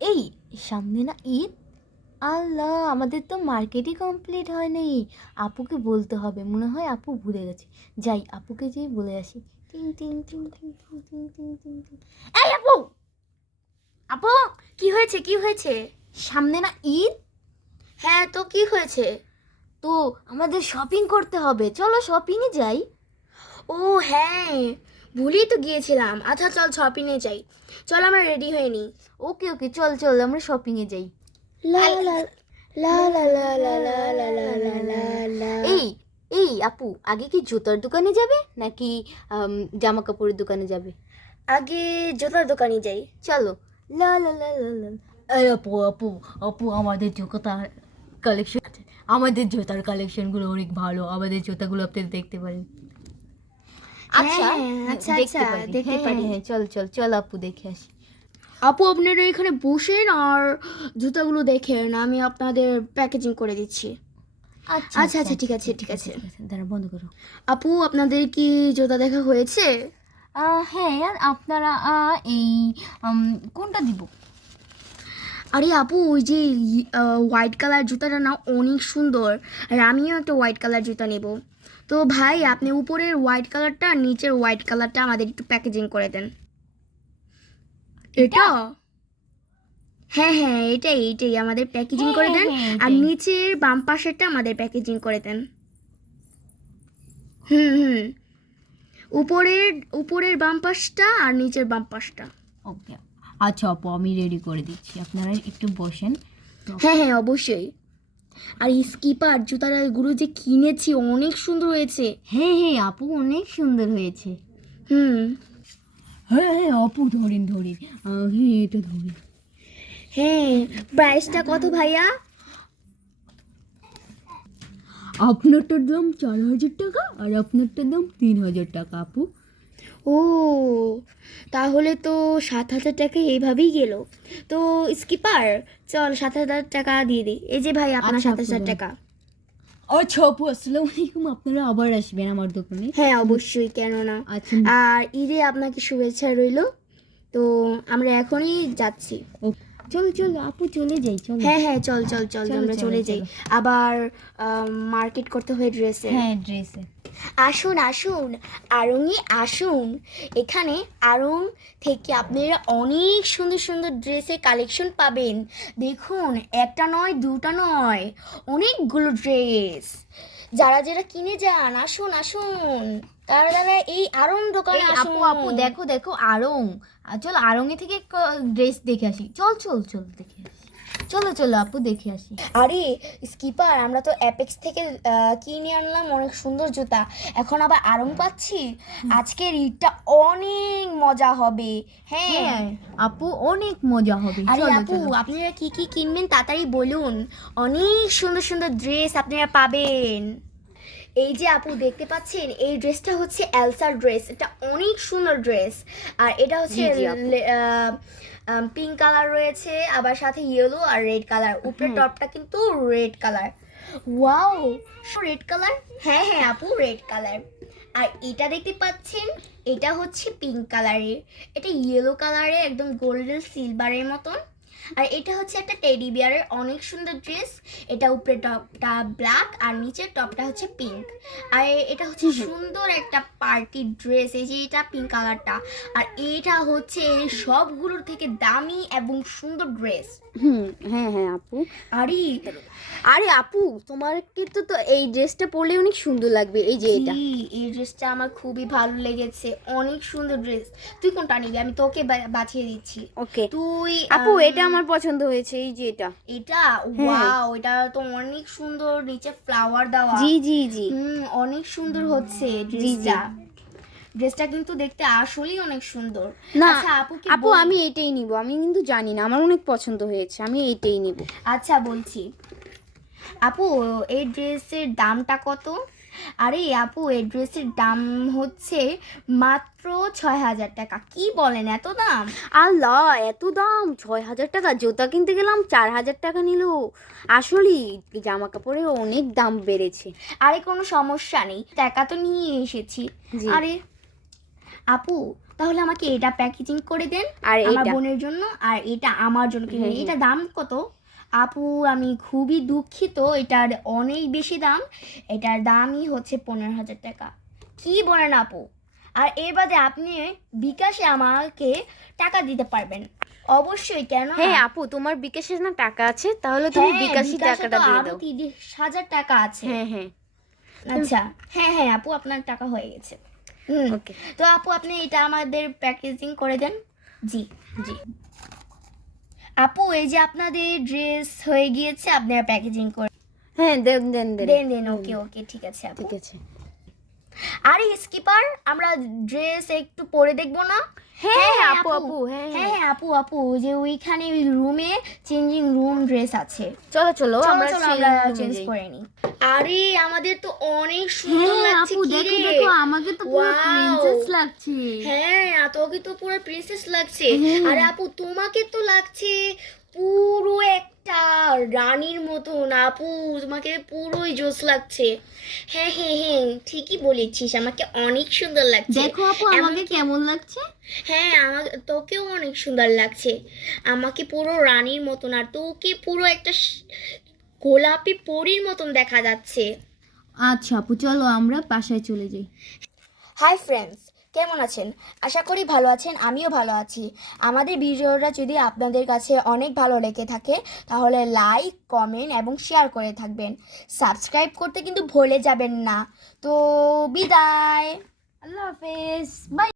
এই, সামনে না ঈদ? আল্লাহ, আমাদের তো মার্কেটই কমপ্লিট হয়নি। আপুকে বলতে হবে, মনে হয় আপু ভুলে গেছে। যাই, আপুকে যেয়ে বলে আসি। টিং টিং টিং টিং টিং টিং টিং টিং টিং এই আপু! আপু, কি হয়েছে কি হয়েছে? সামনে না ঈদ? হ্যাঁ তো কি হয়েছে? তো আমাদের শপিং করতে হবে। চলো শপিংয়ে যাই। ও হ্যাঁ। ভুলেই তো গিয়েছিলাম আচ্ছা চল শপিংয়ে যাই চল আমরা রেডি হয়ে নিই ওকে ওকে চল চল আমরা শপিংয়ে যাই লা লা লা লা লা লা লা লা লা লা লা লা এই এই আপু আগে কি জুতার দোকানে যাবে নাকি জামা কাপড়ের দোকানে যাবে আগে জুতার দোকানে যাই চলো লা লা লা লা লা এই আপু আপু আপু আমাদের জুতার কালেকশন আমাদের জুতার কালেকশনগুলো অনেক ভালো আমাদের জুতাগুলো আপনি দেখতে পারেন আচ্ছা আচ্ছা, আচ্ছা, দেখতে হ্যাঁ, পারি। হ্যাঁ, চল চল চল আপু দেখে আসি। আপু আপনারা এখানে বসেন আর জুতাগুলো দেখেন আমি আপনাদের প্যাকেজিং করে দিচ্ছি। আচ্ছা আচ্ছা ঠিক আছে ঠিক আছে। দাঁড়া বন্ধ করো। আপু আপনাদের কি জুতা দেখা হয়েছে? হ্যাঁ আপনারা এই কোনটা দিব? আরে আপু ওই যে হোয়াইট কালার জুতাটা না অনেক সুন্দর। আর আমিও একটা হোয়াইট কালার জুতা নেব। তো ভাই আপনি উপরের হোয়াইট কালারটা আর নিচের হোয়াইট কালারটা আমাদের একটু প্যাকেজিং করে দেন। এটা? হ্যাঁ হ্যাঁ এটাই এটাই আমাদের প্যাকেজিং করে দেন। হ্যাঁ, হ্যাঁ, আর নিচের বাম পাশেরটা আমাদের প্যাকেজিং করে দেন। হুম হুম। উপরের উপরের বাম পাশটা আর নিচের বাম পাশটা। ওকে। আচ্ছা আপু আমি রেডি করে দিচ্ছি। আপনারা একটু বসেন। হ্যাঁ হ্যাঁ অবশ্যই। আর এই স্কিপার জুতাগুলো যে কিনেছি অনেক সুন্দর হয়েছে। হ্যাঁ হ্যাঁ আপু অনেক সুন্দর হয়েছে। হুম। হ্যাঁ হ্যাঁ আপু ধরিন ধরিন। হ্যাঁ এটা ধরিন। হ্যাঁ প্রাইসটা কত ভাইয়া? আপনারটার দাম চার হাজার টাকা আর আপনারটার দাম তিন হাজার টাকা আপু। ও তাহলে তো সাত হাজার টাকা এইভাবেই গেল। তো স্কিপার চল সাত হাজার টাকা দিয়ে দিই এই যে ভাই আপনার আচ্ছা, সাত হাজার টাকা। ও ছপু আসসালামু আলাইকুম আপনারা আবার আসবেন আমার দোকানে। হ্যাঁ অবশ্যই কেন না আচ্ছা। আর ঈদে আপনাকে শুভেচ্ছা রইল। তো আমরা এখনই যাচ্ছি। ও, চলো চলো আপু চলে যাই চলো। হ্যাঁ হ্যাঁ চল চল চল আমরা চলে যাই। আবার মার্কেট করতে হয় ড্রেসে হ্যাঁ ড্রেসে আসুন আসুন আড়ংয়ে আসুন। এখানে আড়ং থেকে আপনারা অনেক সুন্দর সুন্দর ড্রেসের কালেকশন পাবেন। দেখুন একটা নয় দুটা নয় অনেকগুলো ড্রেস যারা যারা কিনে যান আসুন আসুন। তারা তারা এই আড়ং দোকানে আপু আপু দেখো দেখো আর। চল আড়ংয়ে থেকে ড্রেস দেখে আসি। চল চল চল দেখে আসি। চলো চলো আপু দেখে আসি। আরে স্কিপার আমরা তো অ্যাপেক্স থেকে কিনে আনলাম অনেক সুন্দর জুতা। এখন আবার আরং পাচ্ছি? আজকের ঈদটা অনেক মজা হবে। হ্যাঁ। হ্যাঁ আপু অনেক মজা হবে। আরে আপু আপনারা কি কি কিনবেন তাড়াতাড়ি বলুন। অনেক সুন্দর সুন্দর ড্রেস আপনারা পাবেন। এই যে আপু দেখতে পাচ্ছেন এই ড্রেসটা হচ্ছে এলসার ড্রেস এটা অনেক সুন্দর ড্রেস আর এটা হচ্ছে পিঙ্ক কালার রয়েছে আবার সাথে ইয়েলো আর রেড কালার উপরে টপটা কিন্তু red colour wow red colour হ্যাঁ হ্যাঁ আপু রেড কালার আর এটা দেখতে পাচ্ছেন এটা হচ্ছে পিঙ্ক কালারের এটা ইয়েলো কালারের একদম গোল্ডেন সিলভারের মতন। আর এটা হচ্ছে একটা টেডি বিয়ারের অনেক সুন্দর ড্রেস এটা উপরে টপটা ব্ল্যাক আর নিচের টপটা হচ্ছে পিঙ্ক আর এটা হচ্ছে সুন্দর একটা পার্টি ড্রেস এই যে এটা পিঙ্ক কালারটা আর এটা হচ্ছে সবগুলোর থেকে দামি এবং সুন্দর ড্রেস হুম হ্যাঁ হ্যাঁ আপু। আরে আরে আপু তোমার কিন্তু তো এই ড্রেসটা পরলে অনেক সুন্দর লাগবে। এই যে এটা। এই ড্রেসটা আমার খুবই ভালো লেগেছে। অনেক সুন্দর ড্রেস তুই কোনটা নিবি? আমি তোকে বাছিয়ে দিচ্ছি। ওকে তুই আপু এটা আমার পছন্দ হয়েছে এই যে এটা। এটা? ওয়াও এটা তো অনেক সুন্দর নিচে ফ্লাওয়ার দেওয়া। জি জি জি। হুম অনেক সুন্দর হচ্ছে ড্রেসটা। ড্রেসটা কিন্তু দেখতে আসলেই অনেক সুন্দর। না, আচ্ছা আপু কি আপু আমি এটাই নিব। আমি কিন্তু জানি না আমার অনেক পছন্দ হয়েছে আমি এটাই নিব। আচ্ছা বলছি। আপু এই ড্রেসের দামটা কত? আরে আপু এই ড্রেসের দাম হচ্ছে মাত্র ছয় হাজার টাকা। কি বলেন এত দাম? আল্লাহ এত দাম? ছয় হাজার টাকা? জুতা কিনতে গেলাম চার হাজার টাকা নিল। আসলেই জামা কাপড়ের অনেক দাম বেড়েছে। আরে কোনো সমস্যা নেই টাকা তো নিয়ে এসেছি। আরে আপু তাহলে আমাকে এটা প্যাকেজিং করে দেন আর আমার এইটা বোনের জন্য আর এটা আমার জন্য কিনে হুম, হুম। এটা দাম কত? আপু আমি খুবই দুঃখিত এটার অনেক বেশি দাম। এটার দামই হচ্ছে পনেরো হাজার টাকা। কি বলেন আপু? আর এর বাদে আপনি বিকাশে আমাকে টাকা দিতে পারবেন। অবশ্যই কেন হ্যাঁ আপু তোমার বিকাশে না টাকা আছে তাহলে তুমি হ্যাঁ, বিকাশে টাকাটা দিয়ে দাও। তিরিশ হাজার টাকা আছে। হ্যাঁ হ্যাঁ। আচ্ছা হ্যাঁ হ্যাঁ আপু আপনার টাকা হয়ে গেছে। হুম ওকে তো আপু আপনি এটা আমাদের প্যাকেজিং করে দেন। জি জি। আপু এই যে আপনাদের ড্রেস হয়ে গিয়েছে আপনারা প্যাকেজিং করে হ্যাঁ দেন দেন দেন। দেন ওকে ওকে ঠিক আছে আপু। ঠিক আছে। আরে স্কিপার আমরা ড্রেস একটু পরে দেখব না? হ্যাঁ হ্যাঁ, আপু আপু। আপু হ্যাঁ হ্যাঁ। হ্যাঁ হ্যাঁ আপু আপু যে ওইখানে ওই রুমে চেঞ্জিং রুম ড্রেস আছে। চলো চলো আমরা চেঞ্জ করে নিই। আরে আমাদের তো অনেক সুন্দর হ্যাঁ লাগছে কি দেখো দেখো আমাকে তো পুরো প্রিন্সেস লাগছে। হ্যাঁ তোকে তো পুরো প্রিন্সেস লাগছে। হ্যাঁ। আরে আপু তোমাকে তো লাগছে পুরো একটা রানীর মতন আপু তোমাকে পুরোই জোস লাগছে। হ্যাঁ হ্যাঁ হ্যাঁ ঠিকই বলেছিস আমাকে অনেক সুন্দর লাগছে। দেখো আপু আমাকে কেমন লাগছে? হ্যাঁ আমাকে তোকেও অনেক সুন্দর লাগছে। আমাকে পুরো রানীর মতন আর তোকে পুরো একটা গোলাপি পরীর মতন দেখা যাচ্ছে। আচ্ছা আপু চলো আমরা বাসায় চলে যাই। হাই ফ্রেন্ডস কেমন আছেন? আশা করি ভালো আছেন, আমিও ভালো আছি। আমাদের ভিডিওরা যদি আপনাদের কাছে অনেক ভালো লেগে থাকে, তাহলে লাইক, কমেন্ট এবং শেয়ার করে থাকবেন। সাবস্ক্রাইব করতে কিন্তু ভুলে যাবেন না। তো বিদায়। আল্লাহ হাফেজ। বাই।